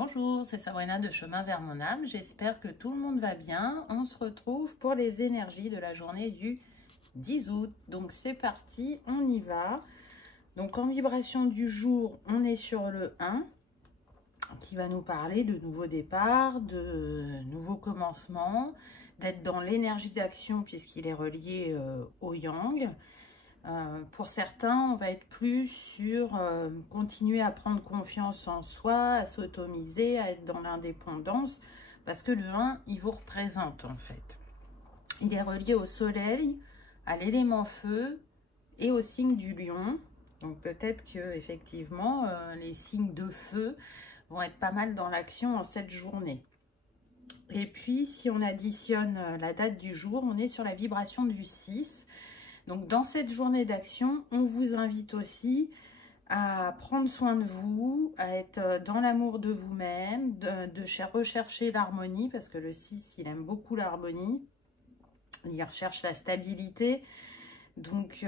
Bonjour, c'est Sabrina de Chemin vers mon âme. J'espère que tout le monde va bien. On se retrouve pour les énergies de la journée du 10 août. Donc c'est parti, on y va. Donc en vibration du jour, on est sur le 1 qui va nous parler de nouveaux départs, de nouveaux commencements, d'être dans l'énergie d'action puisqu'il est relié au yang. Pour certains, on va être plus sur continuer à prendre confiance en soi, à s'automiser, à être dans l'indépendance, parce que le 1, il vous représente en fait. Il est relié au soleil, à l'élément feu et au signe du lion. Donc peut-être que effectivement les signes de feu vont être pas mal dans l'action en cette journée. Et puis si on additionne la date du jour, on est sur la vibration du 6. Donc, dans cette journée d'action, on vous invite aussi à prendre soin de vous, à être dans l'amour de vous-même, de rechercher l'harmonie, parce que le 6, il aime beaucoup l'harmonie. Il recherche la stabilité. Donc,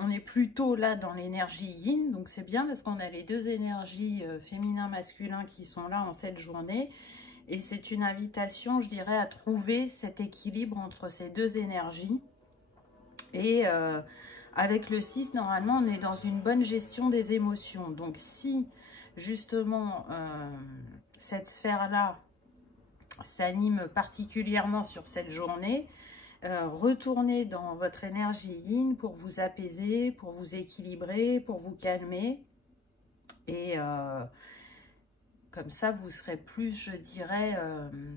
on est plutôt là dans l'énergie yin. Donc, c'est bien parce qu'on a les deux énergies féminin-masculin qui sont là en cette journée. Et c'est une invitation, je dirais, à trouver cet équilibre entre ces deux énergies. Et avec le 6, normalement, on est dans une bonne gestion des émotions. Donc, si justement cette sphère-là s'anime particulièrement sur cette journée, retournez dans votre énergie yin pour vous apaiser, pour vous équilibrer, pour vous calmer. Et comme ça, vous serez plus, je dirais,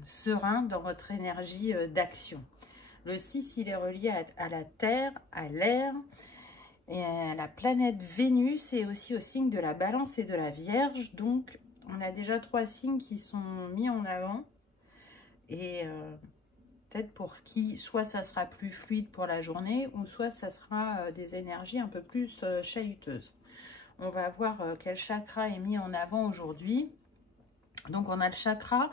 serein dans votre énergie d'action. Le 6, il est relié à la Terre, à l'air, et à la planète Vénus et aussi au signe de la Balance et de la Vierge. Donc, on a déjà 3 signes qui sont mis en avant. Et peut-être pour qui, soit ça sera plus fluide pour la journée, ou soit ça sera des énergies un peu plus chahuteuses. On va voir quel chakra est mis en avant aujourd'hui. Donc, on a le chakra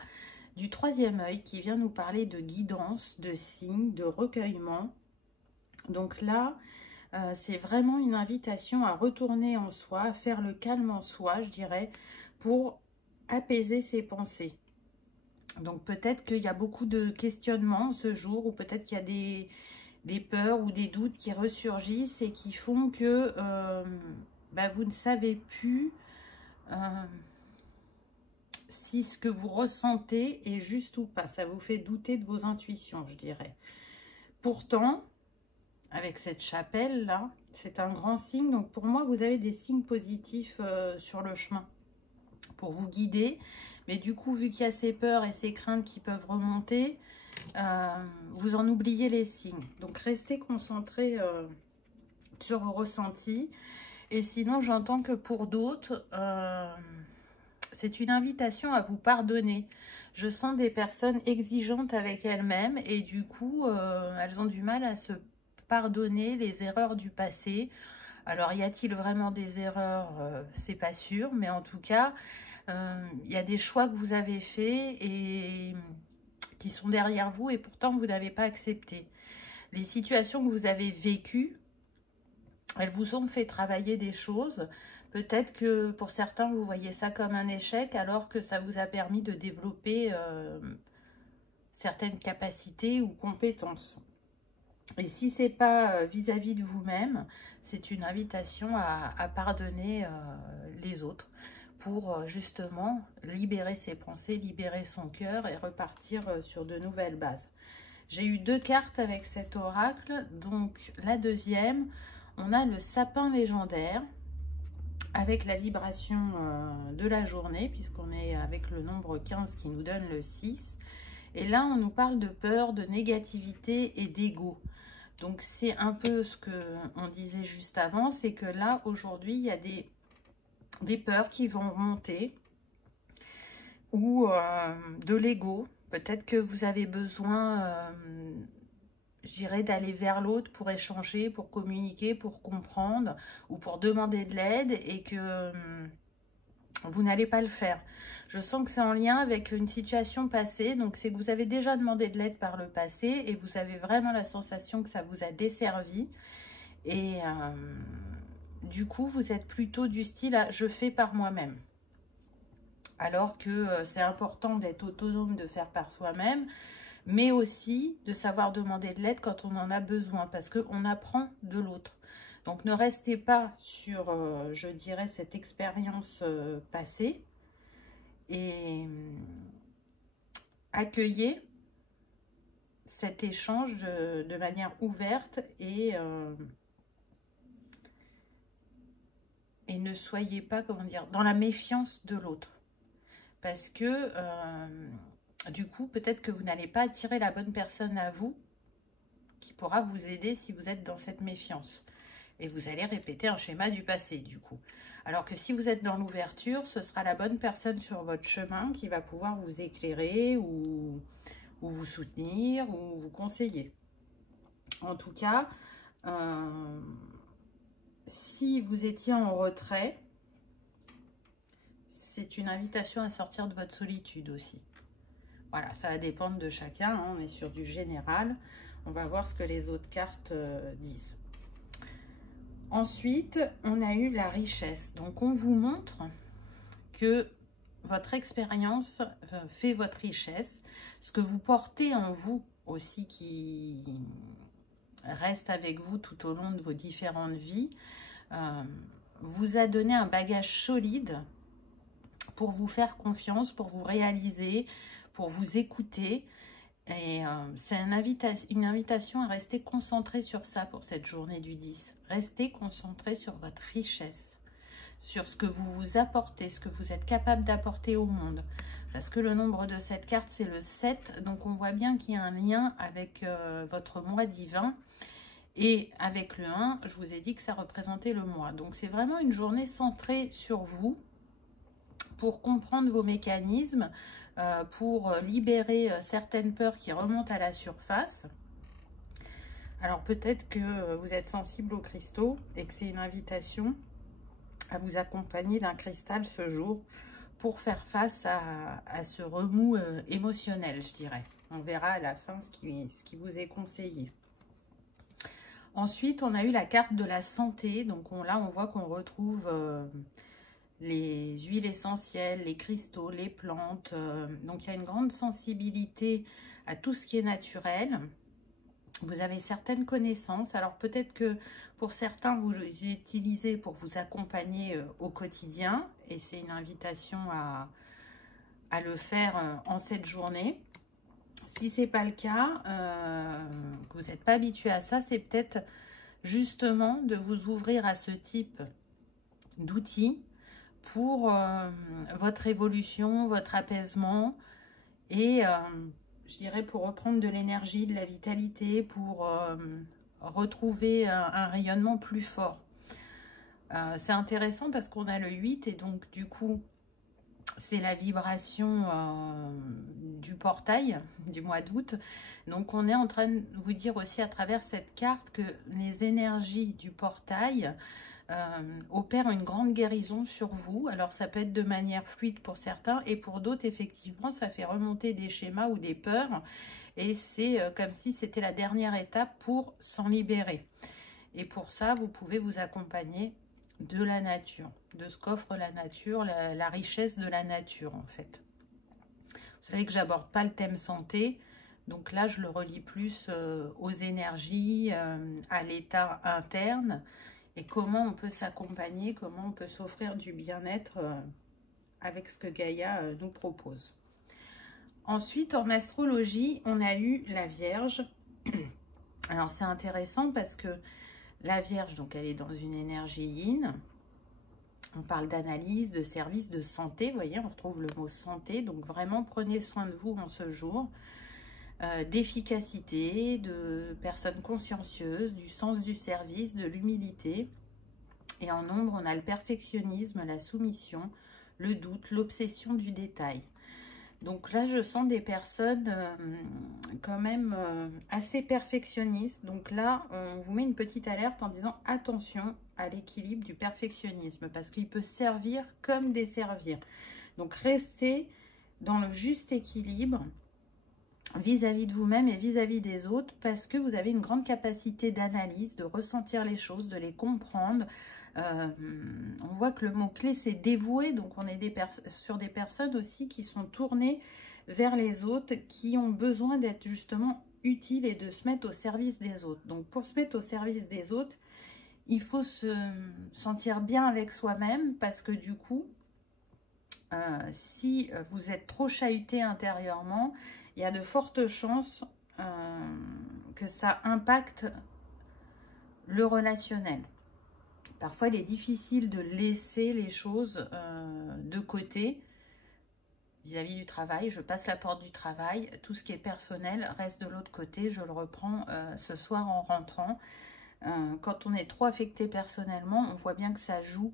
du 3e œil qui vient nous parler de guidance, de signes, de recueillement. Donc là, c'est vraiment une invitation à retourner en soi, à faire le calme en soi, je dirais, pour apaiser ses pensées. Donc peut-être qu'il y a beaucoup de questionnements ce jour, ou peut-être qu'il y a des peurs ou des doutes qui ressurgissent et qui font que vous ne savez plus si ce que vous ressentez est juste ou pas. Ça vous fait douter de vos intuitions, je dirais. Pourtant, avec cette chapelle-là, c'est un grand signe. Donc, pour moi, vous avez des signes positifs sur le chemin pour vous guider. Mais du coup, vu qu'il y a ces peurs et ces craintes qui peuvent remonter, vous en oubliez les signes. Donc, restez concentrés sur vos ressentis. Et sinon, j'entends que pour d'autres... c'est une invitation à vous pardonner. Je sens des personnes exigeantes avec elles-mêmes et du coup, elles ont du mal à se pardonner les erreurs du passé. Alors, y a-t-il vraiment des erreurs? C'est pas sûr, mais en tout cas, il y a des choix que vous avez faits et qui sont derrière vous et pourtant vous n'avez pas accepté. Les situations que vous avez vécues, elles vous ont fait travailler des choses. Peut-être que pour certains, vous voyez ça comme un échec, alors que ça vous a permis de développer certaines capacités ou compétences. Et si ce n'est pas vis-à-vis de vous-même, c'est une invitation à pardonner les autres pour justement libérer ses pensées, libérer son cœur et repartir sur de nouvelles bases. J'ai eu 2 cartes avec cet oracle. Donc la deuxième, on a le sapin légendaire, avec la vibration de la journée, puisqu'on est avec le nombre 15 qui nous donne le 6. Et là, on nous parle de peur, de négativité et d'ego. Donc, c'est un peu ce qu'on disait juste avant, c'est que là, aujourd'hui, il y a des peurs qui vont remonter, ou de l'ego. Peut-être que vous avez besoin... je dirais d'aller vers l'autre pour échanger, pour communiquer, pour comprendre ou pour demander de l'aide et que vous n'allez pas le faire. Je sens que c'est en lien avec une situation passée, donc c'est que vous avez déjà demandé de l'aide par le passé et vous avez vraiment la sensation que ça vous a desservi et du coup vous êtes plutôt du style à « je fais par moi-même ». alors que c'est important d'être autonome, de faire par soi-même, mais aussi de savoir demander de l'aide quand on en a besoin, parce qu'on apprend de l'autre. Donc ne restez pas sur, je dirais, cette expérience passée, et accueillez cet échange de manière ouverte et ne soyez pas, comment dire, dans la méfiance de l'autre. Parce que, du coup, peut-être que vous n'allez pas attirer la bonne personne à vous qui pourra vous aider si vous êtes dans cette méfiance. Et vous allez répéter un schéma du passé, du coup. Alors que si vous êtes dans l'ouverture, ce sera la bonne personne sur votre chemin qui va pouvoir vous éclairer ou vous soutenir ou vous conseiller. En tout cas, si vous étiez en retrait, c'est une invitation à sortir de votre solitude aussi. Voilà, ça va dépendre de chacun, hein, on est sur du général. On va voir ce que les autres cartes disent. Ensuite, on a eu la richesse. Donc, on vous montre que votre expérience fait votre richesse. Ce que vous portez en vous aussi qui reste avec vous tout au long de vos différentes vies, vous a donné un bagage solide pour vous faire confiance, pour vous réaliser, pour vous écouter. Et c'est une invitation à rester concentré sur ça pour cette journée du 10. Restez concentré sur votre richesse, sur ce que vous vous apportez, ce que vous êtes capable d'apporter au monde. Parce que le nombre de cette carte, c'est le 7. Donc, on voit bien qu'il y a un lien avec votre moi divin. Et avec le 1, je vous ai dit que ça représentait le moi. Donc, c'est vraiment une journée centrée sur vous pour comprendre vos mécanismes, pour libérer certaines peurs qui remontent à la surface. Alors peut-être que vous êtes sensible aux cristaux et que c'est une invitation à vous accompagner d'un cristal ce jour pour faire face à ce remous émotionnel, je dirais. On verra à la fin ce qui vous est conseillé. Ensuite, on a eu la carte de la santé. Donc là, on voit qu'on retrouve les huiles essentielles, les cristaux, les plantes. Donc, il y a une grande sensibilité à tout ce qui est naturel. Vous avez certaines connaissances. Alors, peut-être que pour certains, vous les utilisez pour vous accompagner au quotidien. Et c'est une invitation à le faire en cette journée. Si ce n'est pas le cas, que vous n'êtes pas habitué à ça, c'est peut-être justement de vous ouvrir à ce type d'outils pour votre évolution, votre apaisement et je dirais pour reprendre de l'énergie, de la vitalité, pour retrouver un rayonnement plus fort. C'est intéressant parce qu'on a le 8 et donc du coup c'est la vibration du portail du mois d'août. Donc on est en train de vous dire aussi à travers cette carte que les énergies du portail opèrent une grande guérison sur vous. Alors ça peut être de manière fluide pour certains et pour d'autres effectivement ça fait remonter des schémas ou des peurs et c'est comme si c'était la dernière étape pour s'en libérer. Et pour ça vous pouvez vous accompagner de la nature, de ce qu'offre la nature, la richesse de la nature en fait. Vous savez que j'aborde pas le thème santé, donc là je le relie plus aux énergies, à l'état interne et comment on peut s'accompagner, comment on peut s'offrir du bien-être avec ce que Gaïa nous propose. Ensuite en astrologie on a eu la Vierge. Alors c'est intéressant parce que la Vierge, donc elle est dans une énergie yin. On parle d'analyse, de service, de santé. Vous voyez, on retrouve le mot santé. Donc vraiment, prenez soin de vous en ce jour. D'efficacité, de personnes consciencieuses, du sens du service, de l'humilité. Et en ombre, on a le perfectionnisme, la soumission, le doute, l'obsession du détail. Donc là, je sens des personnes quand même assez perfectionnistes. Donc là, on vous met une petite alerte en disant attention à l'équilibre du perfectionnisme parce qu'il peut servir comme desservir. Donc restez dans le juste équilibre vis-à-vis de vous-même et vis-à-vis des autres parce que vous avez une grande capacité d'analyse, de ressentir les choses, de les comprendre, On voit que le mot-clé, c'est dévoué. Donc, on est sur des personnes aussi qui sont tournées vers les autres, qui ont besoin d'être justement utiles et de se mettre au service des autres. Donc, pour se mettre au service des autres, il faut se sentir bien avec soi-même parce que du coup, si vous êtes trop chahuté intérieurement, il y a de fortes chances que ça impacte le relationnel. Parfois, il est difficile de laisser les choses de côté vis-à-vis du travail. Je passe la porte du travail. Tout ce qui est personnel reste de l'autre côté. Je le reprends ce soir en rentrant. Quand on est trop affecté personnellement, on voit bien que ça joue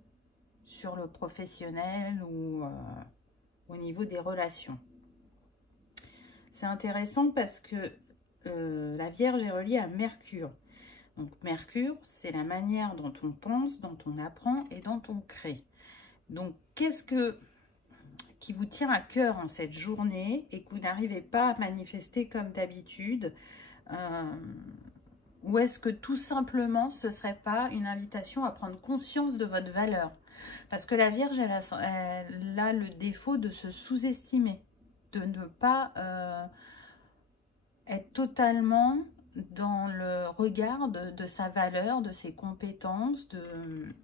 sur le professionnel ou au niveau des relations. C'est intéressant parce que la Vierge est reliée à Mercure. Donc Mercure, c'est la manière dont on pense, dont on apprend et dont on crée. Donc qu'est-ce qui vous tient à cœur en cette journée et que vous n'arrivez pas à manifester comme d'habitude, ou est-ce que tout simplement ce ne serait pas une invitation à prendre conscience de votre valeur? Parce que la Vierge, elle a le défaut de se sous-estimer, de ne pas être totalement dans le regard de sa valeur, de ses compétences, de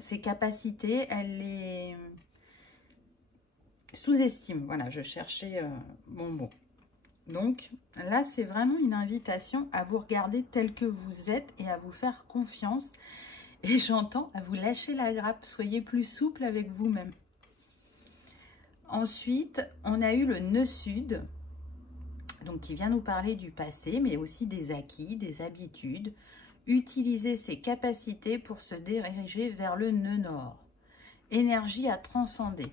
ses capacités. Elle les sous-estime. Voilà, je cherchais mon mot. Donc là, c'est vraiment une invitation à vous regarder tel que vous êtes et à vous faire confiance. Et j'entends à vous lâcher la grappe. Soyez plus souple avec vous-même. Ensuite, on a eu le nœud sud, donc qui vient nous parler du passé, mais aussi des acquis, des habitudes. Utiliser ses capacités pour se diriger vers le nœud nord. Énergie à transcender.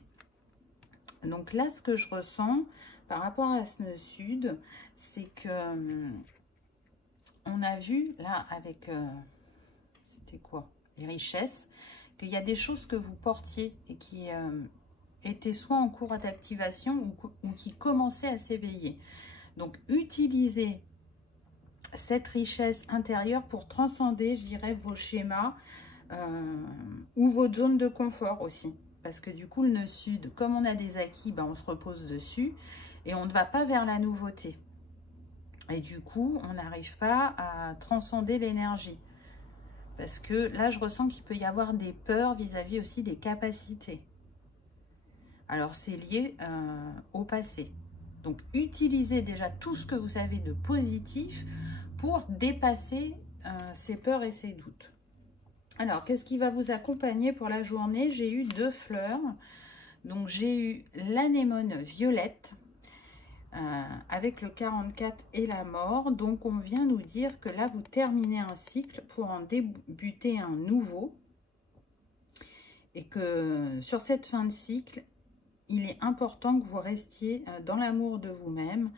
Donc là, ce que je ressens par rapport à ce nœud sud, c'est que on a vu là avec c'était quoi, les richesses, qu'il y a des choses que vous portiez et qui étaient soit en cours d'activation ou qui commençaient à s'éveiller. Donc utilisez cette richesse intérieure pour transcender, je dirais, vos schémas ou vos zones de confort aussi. Parce que du coup, le nœud sud, comme on a des acquis, ben, on se repose dessus et on ne va pas vers la nouveauté. Et du coup, on n'arrive pas à transcender l'énergie. Parce que là, je ressens qu'il peut y avoir des peurs vis-à-vis aussi des capacités. Alors, c'est lié au passé. Donc, utilisez déjà tout ce que vous avez de positif pour dépasser ces peurs et ces doutes. Alors, qu'est-ce qui va vous accompagner pour la journée? J'ai eu 2 fleurs. Donc, j'ai eu l'anémone violette avec le 44 et la mort. Donc, on vient nous dire que là, vous terminez un cycle pour en débuter un nouveau. Et que sur cette fin de cycle, il est important que vous restiez dans l'amour de vous-même,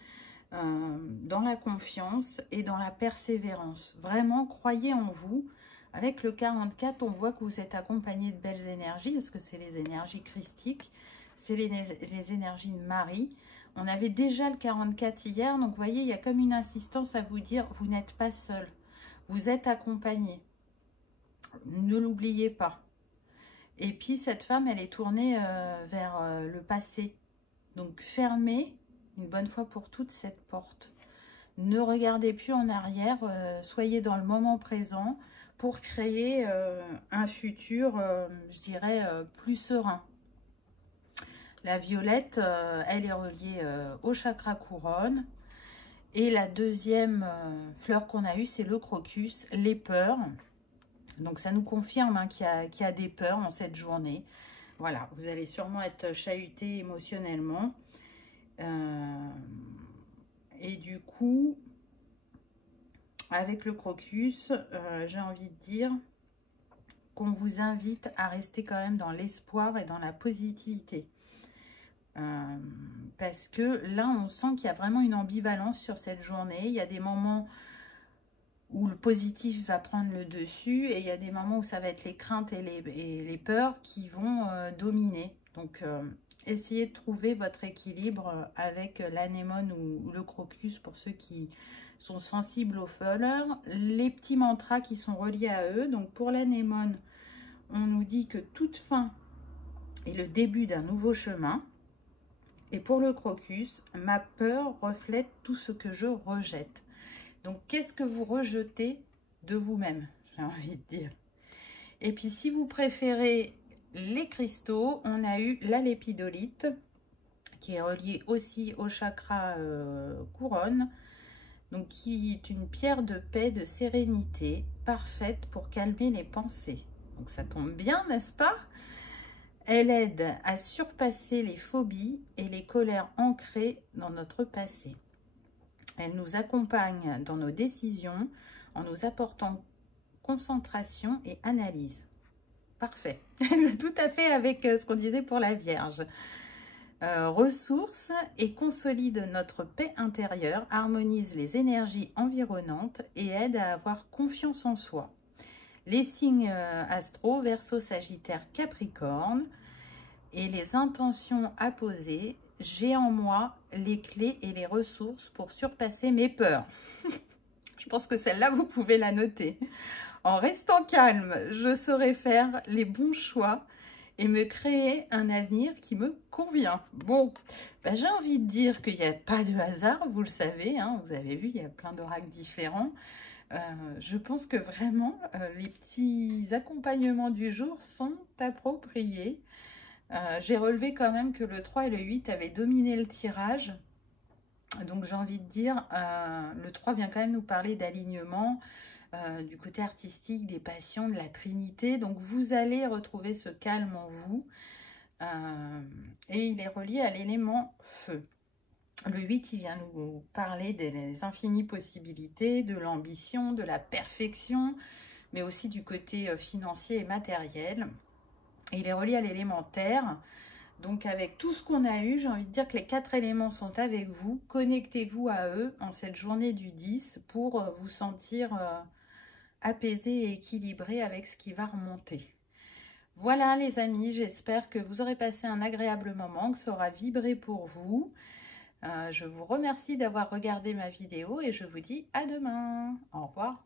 dans la confiance et dans la persévérance. Vraiment, croyez en vous. Avec le 44, on voit que vous êtes accompagné de belles énergies, parce que c'est les énergies christiques, c'est les énergies de Marie. On avait déjà le 44 hier, donc vous voyez, il y a comme une insistance à vous dire, vous n'êtes pas seul, vous êtes accompagné. Ne l'oubliez pas. Et puis, cette femme, elle est tournée vers le passé. Donc, fermez une bonne fois pour toutes cette porte. Ne regardez plus en arrière, soyez dans le moment présent pour créer un futur, je dirais, plus serein. La violette, elle est reliée au chakra couronne. Et la deuxième fleur qu'on a eue, c'est le crocus, les peurs. Donc, ça nous confirme hein, qu'il y a des peurs en cette journée. Voilà, vous allez sûrement être chahuté émotionnellement. Et du coup, avec le crocus, j'ai envie de dire qu'on vous invite à rester quand même dans l'espoir et dans la positivité. Parce que là, on sent qu'il y a vraiment une ambivalence sur cette journée. Il y a des moments où le positif va prendre le dessus et il y a des moments où ça va être les craintes et les peurs qui vont dominer. Donc, essayez de trouver votre équilibre avec l'anémone ou le crocus pour ceux qui sont sensibles aux fleurs. Les petits mantras qui sont reliés à eux. Donc, pour l'anémone, on nous dit que toute fin est le début d'un nouveau chemin. Et pour le crocus, ma peur reflète tout ce que je rejette. Donc, qu'est-ce que vous rejetez de vous-même, j'ai envie de dire. Et puis, si vous préférez les cristaux, on a eu la lépidolite, qui est reliée aussi au chakra couronne, donc qui est une pierre de paix, de sérénité, parfaite pour calmer les pensées. Donc, ça tombe bien, n'est-ce pas? Elle aide à surpasser les phobies et les colères ancrées dans notre passé. Elle nous accompagne dans nos décisions en nous apportant concentration et analyse. Parfait. Tout à fait avec ce qu'on disait pour la Vierge. Ressource et consolide notre paix intérieure, harmonise les énergies environnantes et aide à avoir confiance en soi. Les signes astro, Verseau, Sagittaire, Capricorne et les intentions à poser. J'ai en moi les clés et les ressources pour surpasser mes peurs. Je pense que celle-là, vous pouvez la noter. En restant calme, je saurai faire les bons choix et me créer un avenir qui me convient. Bon, ben, j'ai envie de dire qu'il n'y a pas de hasard, vous le savez, hein, vous avez vu, il y a plein d'oracles différents. Je pense que vraiment, les petits accompagnements du jour sont appropriés. J'ai relevé quand même que le 3 et le 8 avaient dominé le tirage. Donc j'ai envie de dire, le 3 vient quand même nous parler d'alignement, du côté artistique, des passions, de la Trinité. Donc vous allez retrouver ce calme en vous. Et il est relié à l'élément feu. Le 8, il vient nous parler des infinies possibilités, de l'ambition, de la perfection, mais aussi du côté financier et matériel. Et il est relié à l'élément terre. Donc avec tout ce qu'on a eu, j'ai envie de dire que les 4 éléments sont avec vous. Connectez-vous à eux en cette journée du 10 pour vous sentir apaisé et équilibré avec ce qui va remonter. Voilà les amis, j'espère que vous aurez passé un agréable moment, que ça aura vibré pour vous. Je vous remercie d'avoir regardé ma vidéo et je vous dis à demain. Au revoir.